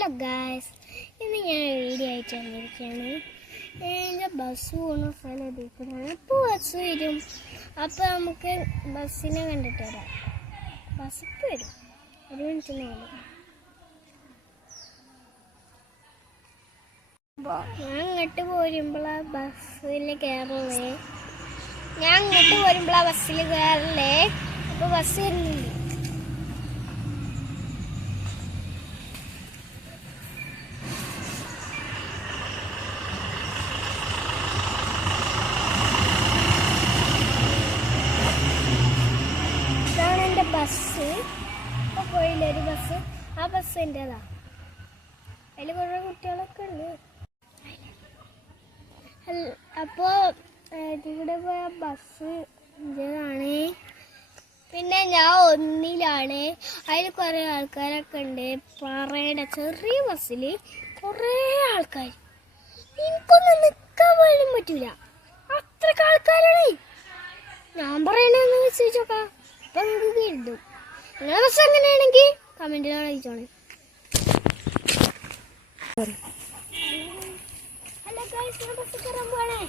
Hello guys, ഇന്ന് ഞാൻ video ആയിട്ട് വന്നിരിക്കുകയാണ്. ഞാൻ ബസ് പോകുന്ന സ്ഥലം എത്തിക്കുന്നതാണ്. ഇപ്പോൾ ബസ് വരും, അപ്പോൾ നമുക്ക് ബസ്സിനെ കണ്ടിട്ട് വരാം. ബസ് ഇപ്പോൾ വരും, 1 മിനിറ്റിനാണ്. ഞാൻ ഇങ്ങോട്ട് പോരുമ്പോഴാണ് ബസ്സിൽ കയറുള്ളേ. അപ്പോൾ ബസ് വരുന്നില്ല. ഇതാണ് എൻ്റെ ബസ്. ഇപ്പോൾ പോയില്ല ഒരു ബസ്, ആ ബസ് എൻ്റെതാ. അതിൽ കുറേ കുട്ടികളൊക്കെ ഉണ്ട്. അപ്പോൾ ഇതിലൂടെ പോയ ബസ് എൻ്റെതാണ്. പിന്നെ ഞാൻ 1-ലാണ്. അതിൽ കുറേ ആൾക്കാരൊക്കെ ഉണ്ട്. പറയണ ചെറിയ ബസ്സിൽ കുറേ ആൾക്കാർ, എനിക്കൊന്നും നിൽക്കാൻ പോലും പറ്റൂല, അത്രയ്ക്ക് ആൾക്കാരാണ്. ഞാൻ പറയണെന്ന് വിശ്വസിച്ചോക്കാം. അപ്പം നിങ്ങൾക്ക് കരുതും. നിങ്ങളെ ബസ് എങ്ങനെയാണെങ്കിൽ കമൻറ്റിലാണ് അയച്ചോളെ. ഹലോ ഗൈസ്, ഞാൻ ബസ് കയറാൻ പോവാണേ.